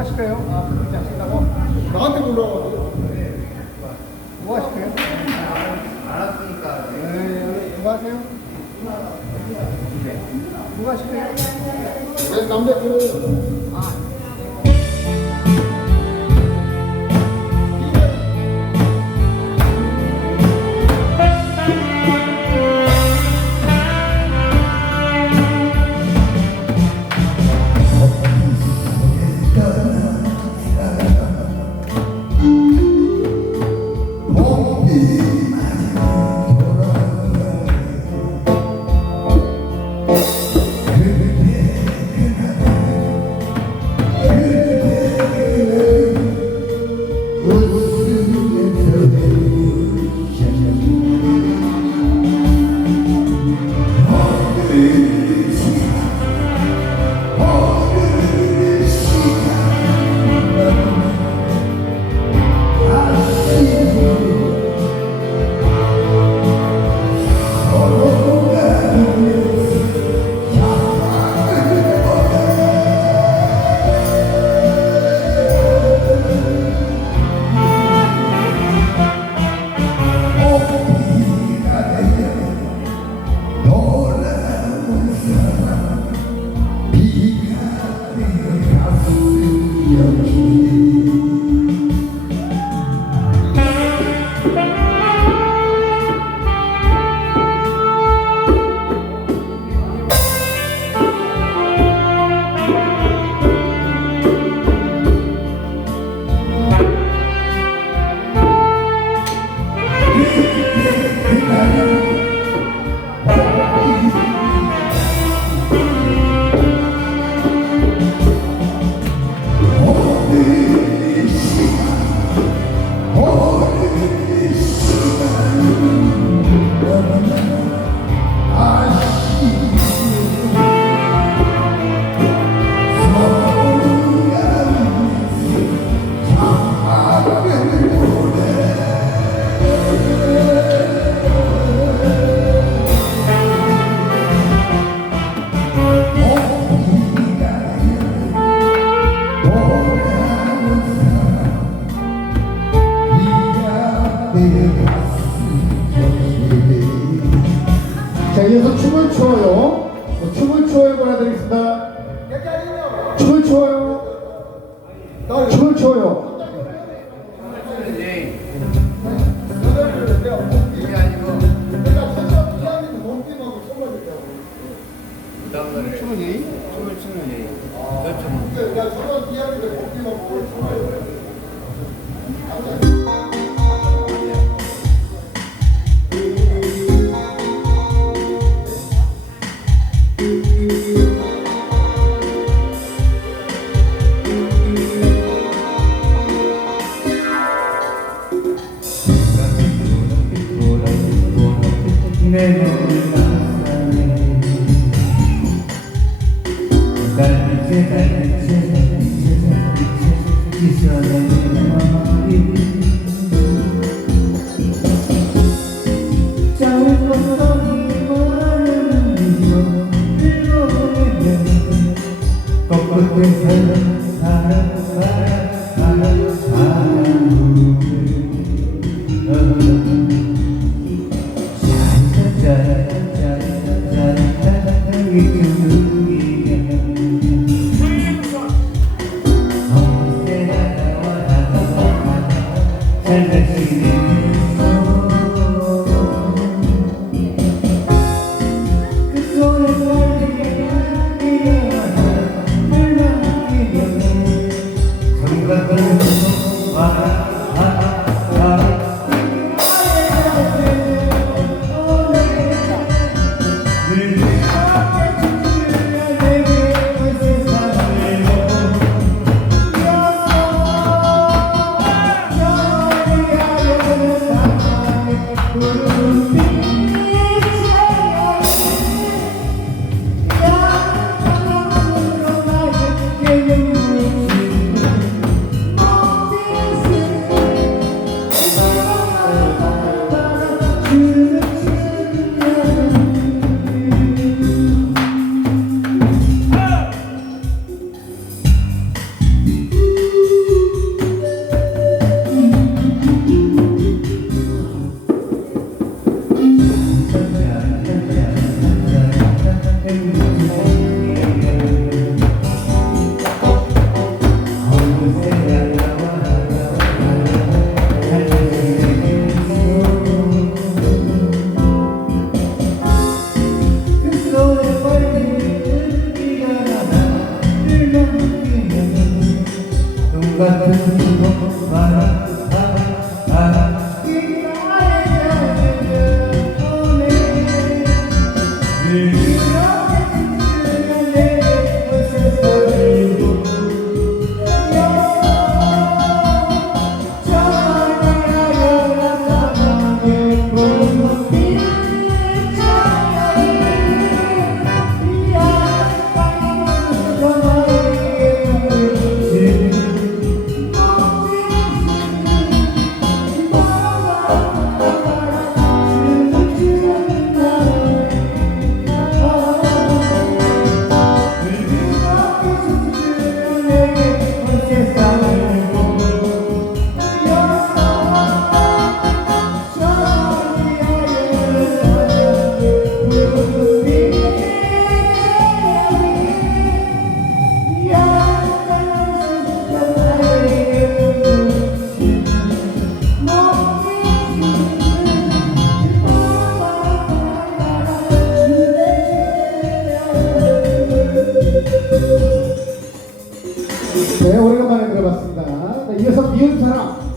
하실 거예요? 아, 그렇게 하신다고? 나한테 물어봐도 뭐 하실 거예요? 알았으니까 네, 뭐 하세요? 뭐 하실 거예요? 내 남자친구 자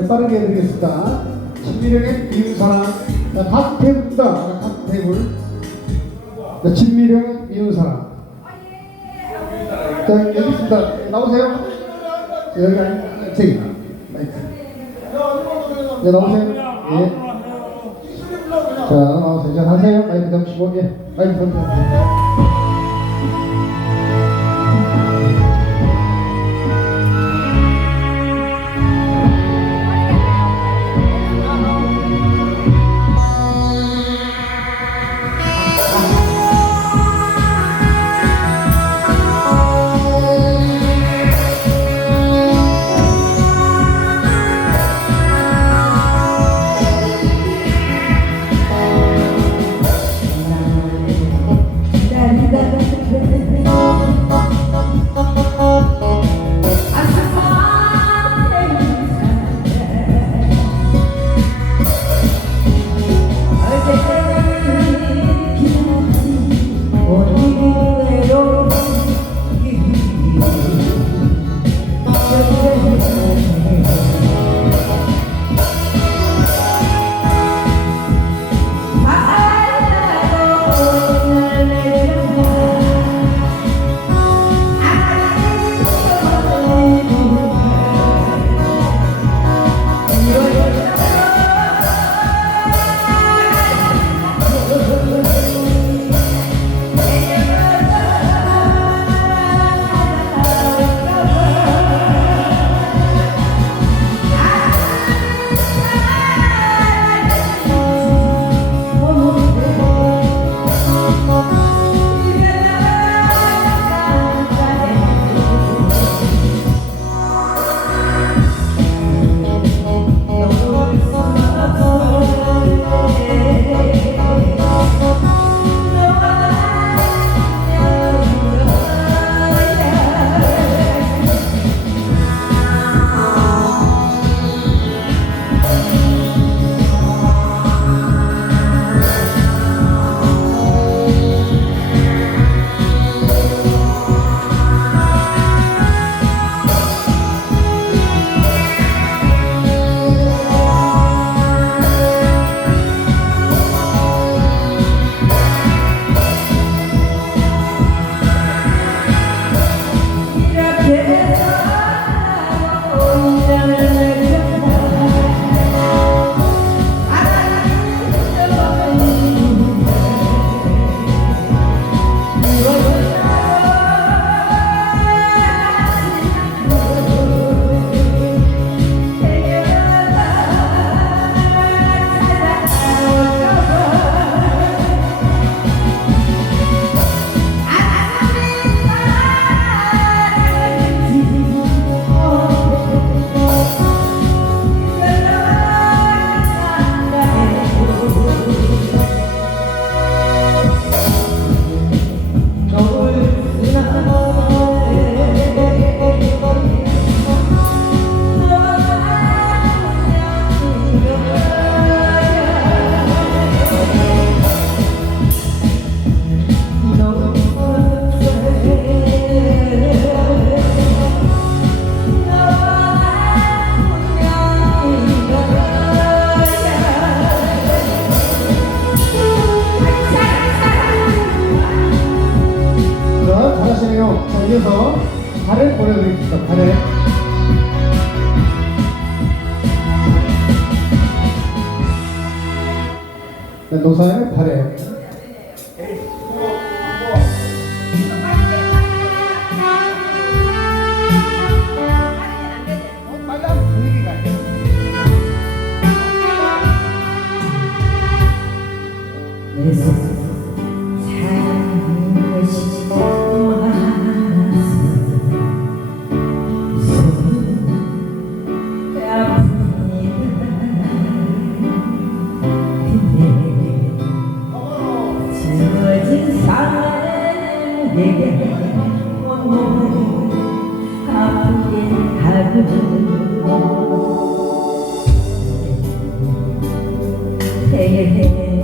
네, 빠르게 해드리겠습니다. 진미령의 미운 사랑 자, 박태구입니다. 자, 박태구 자, 진미령의 미운 사랑 자, 여기 있습니다. 네, 나오세요. 자, 여기 아니, 마이크 네, 나오세요. 예. 자, 나오세요. 자, 하세요. 마이크 잡으시고 예, 마이크 잡으세 그 노사의 발에 나에게 오늘 아프게 가는 새해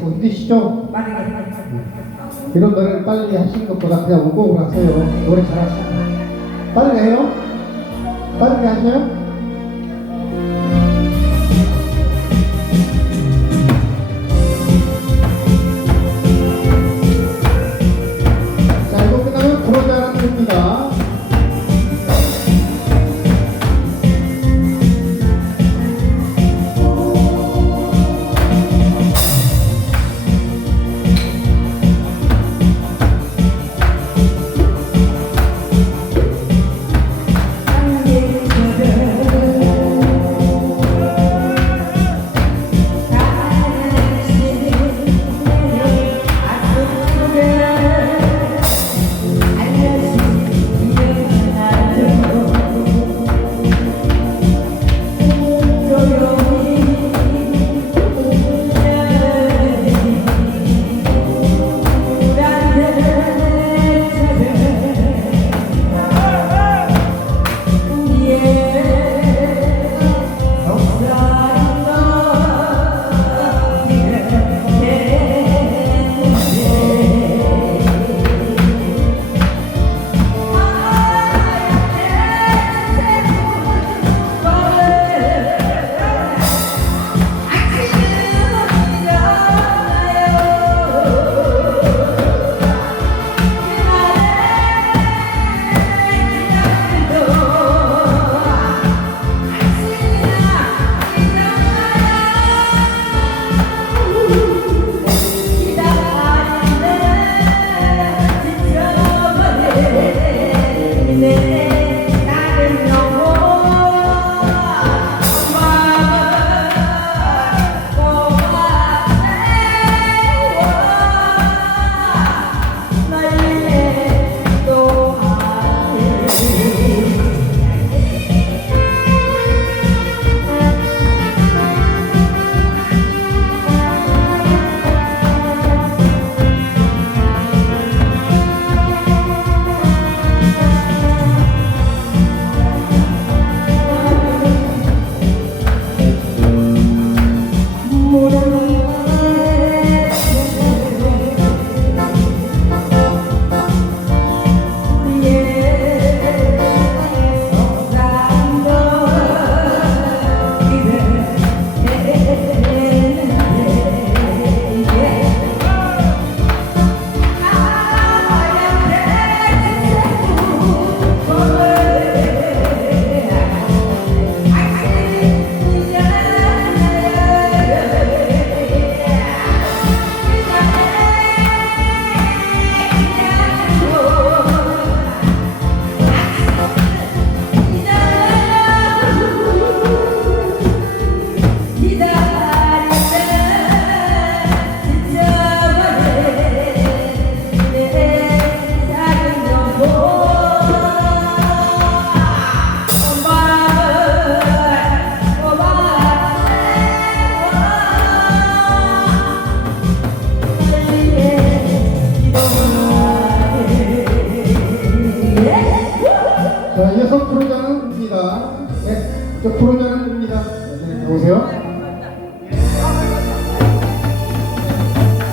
뭐 하시고 힘드시죠? 이런 노래를 빨리 하시는 것보다 그냥 울고 울하세요. 노래 잘하시고. 빨리 해요? 빨리 하세요?